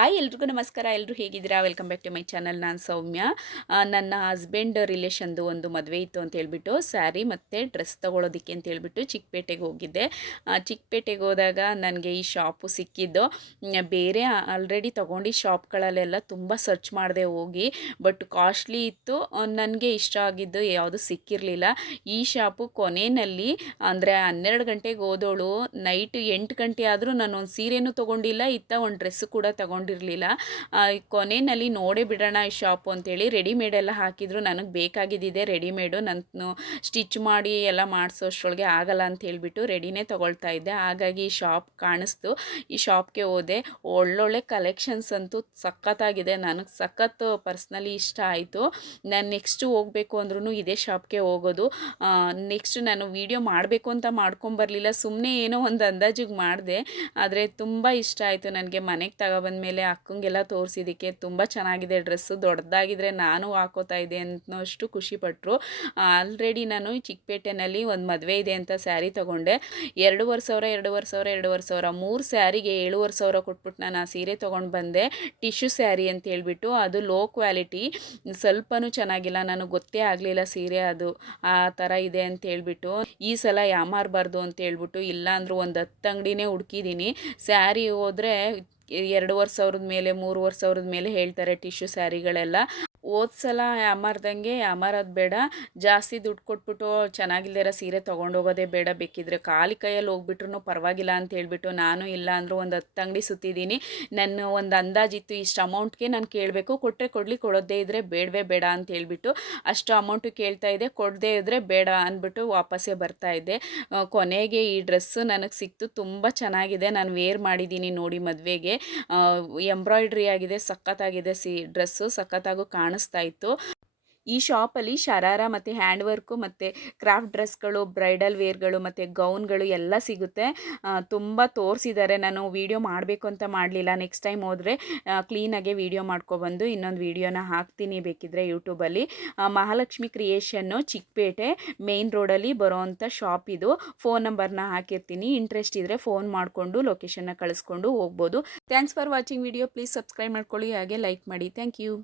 Hi ಎಲ್ರಿಗೂ ನಮಸ್ಕಾರ. ಎಲ್ಲರೂ ಹೇಗಿದ್ದೀರಾ? Welcome back to my channel. ನಾನು ಸೌಮ್ಯ. ನನ್ನ ಹಸ್ಬೆಂಡ್ ರಿಲೇಷನ್ದು ಒಂದು ಮದುವೆ ಇತ್ತು ಅಂತ ಹೇಳ್ಬಿಟ್ಟು ಸ್ಯಾರಿ ಮತ್ತು ಡ್ರೆಸ್ ತೊಗೊಳೋದಕ್ಕೆ ಅಂತ ಹೇಳ್ಬಿಟ್ಟು ಚಿಕ್ಕಪೇಟೆಗೆ ಹೋಗಿದ್ದೆ. ಚಿಕ್ಕಪೇಟೆಗೆ ಹೋದಾಗ ನನಗೆ ಈ ಶಾಪು ಸಿಕ್ಕಿದ್ದು. ಬೇರೆ ಆಲ್ರೆಡಿ ತೊಗೊಂಡು ಶಾಪ್ಗಳಲ್ಲೆಲ್ಲ ತುಂಬ ಸರ್ಚ್ ಮಾಡಿದೆ ಹೋಗಿ, ಬಟ್ ಕಾಸ್ಟ್ಲಿ ಇತ್ತು. ನನಗೆ ಇಷ್ಟ ಆಗಿದ್ದು ಯಾವುದು ಸಿಕ್ಕಿರಲಿಲ್ಲ. ಈ ಶಾಪು ಕೊನೆಯಲ್ಲಿ ಅಂದರೆ 12 ಗಂಟೆಗೆ ಹೋದೋಳು ನೈಟ್ 8 ಗಂಟೆ ಆದರೂ ನಾನು ಒಂದು ಸೀರೆನೂ ತೊಗೊಂಡಿಲ್ಲ, ಇತ್ತ ಒಂದು ಡ್ರೆಸ್ಸು ಕೂಡ ತೊಗೊಂಡಿರಲಿಲ್ಲ. ಕೊನೆಯಲ್ಲಿ ನೋಡೇ ಬಿಡೋಣ ಈ ಶಾಪು ಅಂತೇಳಿ ರೆಡಿಮೇಡ್ ಎಲ್ಲ ಹಾಕಿದ್ರು. ನನಗೆ ಬೇಕಾಗಿದ್ದಿದೆ ರೆಡಿಮೇಡು. ನಾನು ಸ್ಟಿಚ್ ಮಾಡಿ ಎಲ್ಲ ಮಾಡಿಸೋಷ್ಟ್ರೊಳಗೆ ಆಗಲ್ಲ ಅಂತ ಹೇಳಿಬಿಟ್ಟು ರೆಡಿನೇ ತೊಗೊಳ್ತಾ ಇದ್ದೆ. ಹಾಗಾಗಿ ಈ ಶಾಪ್ ಕಾಣಿಸ್ತು, ಈ ಶಾಪ್ಗೆ ಹೋದೆ. ಒಳ್ಳೊಳ್ಳೆ ಕಲೆಕ್ಷನ್ಸ್ ಅಂತೂ ಸಖತ್ತಾಗಿದೆ. ನನಗೆ ಸಖತ್ತು ಪರ್ಸ್ನಲಿ ಇಷ್ಟ ಆಯಿತು. ನಾನು ನೆಕ್ಸ್ಟು ಹೋಗಬೇಕು ಅಂದ್ರೂ ಇದೇ ಶಾಪ್ಗೆ ಹೋಗೋದು. ನೆಕ್ಸ್ಟ್ ನಾನು ವೀಡಿಯೋ ಮಾಡಬೇಕು ಅಂತ ಮಾಡ್ಕೊಂಬರಲಿಲ್ಲ, ಸುಮ್ಮನೆ ಏನೋ ಒಂದು ಅಂದಾಜಿಗೆ ಮಾಡಿದೆ. ಆದರೆ ತುಂಬ ಇಷ್ಟ ಆಯಿತು ನನಗೆ. ಮನೆಗೆ ತಗೊಬಂದಮೇಲೆ ಅಕ್ಕಂಗೆಲ್ಲ ತೋರಿಸಿದ್ದಕ್ಕೆ ತುಂಬ ಚೆನ್ನಾಗಿದೆ ಡ್ರೆಸ್ಸು, ದೊಡ್ಡದಾಗಿದ್ದರೆ ನಾನು ಹಾಕೋತಾ ಇದ್ದೆ ಅನ್ನೋಷ್ಟು ಖುಷಿಪಟ್ಟರು. ಆಲ್ರೆಡಿ ನಾನು ಚಿಕ್ಕಪೇಟೆನಲ್ಲಿ ಒಂದು ಮದುವೆ ಇದೆ ಅಂತ ಸ್ಯಾರಿ ತೊಗೊಂಡೆ. 2,500 3 ಸ್ಯಾರಿಗೆ 7,500 ಕೊಟ್ಬಿಟ್ಟು ನಾನು ಆ ಸೀರೆ ತೊಗೊಂಡು ಬಂದೆ. ಟಿಶ್ಯೂ ಸ್ಯಾರಿ ಅಂತ ಹೇಳ್ಬಿಟ್ಟು, ಅದು ಲೋ ಕ್ವಾಲಿಟಿ, ಸ್ವಲ್ಪನೂ ಚೆನ್ನಾಗಿಲ್ಲ. ನನಗೆ ಗೊತ್ತೇ ಆಗಲಿಲ್ಲ ಸೀರೆ ಅದು ಆ ಥರ ಇದೆ ಅಂತ ಹೇಳ್ಬಿಟ್ಟು. ಈ ಸಲ ಯಾಮಾರಬಾರ್ದು ಅಂತ ಹೇಳ್ಬಿಟ್ಟು ಇಲ್ಲ ಅಂದರೂ ಒಂದು 10 ಅಂಗಡಿನೇ ಹುಡುಕಿದ್ದೀನಿ. ಸ್ಯಾರಿ ಹೋದರೆ 2,500 ಮೇಲೆ 3,500 ಮೇಲೆ ಹೇಳ್ತಾರೆ ಟಿಶ್ಯೂ ಸ್ಯಾರಿಗಳೆಲ್ಲ. ಹೋದ ಸಲ ಯಾಮಾರ್ದಂಗೆ ಯಾಮಾರೋದು ಬೇಡ, ಜಾಸ್ತಿ ದುಡ್ಡು ಕೊಟ್ಬಿಟ್ಟು ಚೆನ್ನಾಗಿಲ್ದಿರೋ ಸೀರೆ ತೊಗೊಂಡೋಗೋದೇ ಬೇಡ, ಬೇಕಿದ್ರೆ ಖಾಲಿ ಕೈಯಲ್ಲಿ ಹೋಗ್ಬಿಟ್ರು ಪರವಾಗಿಲ್ಲ ಅಂತ ಹೇಳ್ಬಿಟ್ಟು ನಾನು ಇಲ್ಲ ಅಂದರೂ ಒಂದು 10 ಅಂಗಡಿ ಸುತ್ತಿದ್ದೀನಿ. ನನ್ನ ಒಂದು ಅಂದಾಜಿತ್ತು ಇಷ್ಟು ಅಮೌಂಟ್ಗೆ ನಾನು ಕೇಳಬೇಕು, ಕೊಟ್ಟರೆ ಕೊಡಲಿ, ಕೊಡೋದೇ ಇದ್ದರೆ ಬೇಡವೇ ಬೇಡ ಅಂತ ಹೇಳ್ಬಿಟ್ಟು ಅಷ್ಟು ಅಮೌಂಟು ಕೇಳ್ತಾ ಇದ್ದೆ. ಕೊಡದೇ ಇದ್ದರೆ ಬೇಡ ಅಂದ್ಬಿಟ್ಟು ವಾಪಸ್ಸೇ ಬರ್ತಾ ಇದ್ದೆ. ಕೊನೆಗೆ ಈ ಡ್ರೆಸ್ಸು ನನಗೆ ಸಿಕ್ತು. ತುಂಬ ಚೆನ್ನಾಗಿದೆ, ನಾನು ವೇರ್ ಮಾಡಿದ್ದೀನಿ ನೋಡಿ ಮದುವೆಗೆ. ಎಂಬ್ರಾಯ್ಡ್ರಿ ಆಗಿದೆ, ಸಖತ್ತಾಗಿದೆ. ಡ್ರೆಸ್ಸು ಸಖತ್ತಾಗೂ ಕಾಣಿಸ್ತಾ ಇತ್ತು. ಈ ಶಾಪಲ್ಲಿ ಶರಾರ ಮತ್ತು ಹ್ಯಾಂಡ್ ವರ್ಕು ಮತ್ತು ಕ್ರಾಫ್ಟ್ ಡ್ರೆಸ್ಗಳು, ಬ್ರೈಡಲ್ ವೇರ್ಗಳು ಮತ್ತು ಗೌನ್ಗಳು ಎಲ್ಲ ಸಿಗುತ್ತೆ. ತುಂಬ ತೋರಿಸಿದ್ದಾರೆ. ನಾನು ವೀಡಿಯೋ ಮಾಡಬೇಕು ಅಂತ ಮಾಡಲಿಲ್ಲ. ನೆಕ್ಸ್ಟ್ ಟೈಮ್ ಹೋದರೆ ಕ್ಲೀನಾಗೆ ವೀಡಿಯೋ ಮಾಡ್ಕೊಬಂದು ಇನ್ನೊಂದು ವೀಡಿಯೋನ ಹಾಕ್ತೀನಿ ಬೇಕಿದ್ದರೆ ಯೂಟ್ಯೂಬಲ್ಲಿ. ಮಹಾಲಕ್ಷ್ಮಿ ಕ್ರಿಯೇಷನ್ನು, ಚಿಕ್ಕಪೇಟೆ ಮೇಯ್ನ್ ರೋಡಲ್ಲಿ ಬರೋವಂಥ ಶಾಪ್ ಇದು. ಫೋನ್ ನಂಬರ್ನ ಹಾಕಿರ್ತೀನಿ, ಇಂಟ್ರೆಸ್ಟ್ ಇದ್ದರೆ ಫೋನ್ ಮಾಡಿಕೊಂಡು ಲೊಕೇಶನ್ನ ಕಳಿಸ್ಕೊಂಡು ಹೋಗ್ಬೋದು. Thanks for watching video. Please subscribe ಮಾಡ್ಕೊಳ್ಳಿ, ಹಾಗೆ ಲೈಕ್ ಮಾಡಿ. Thank you.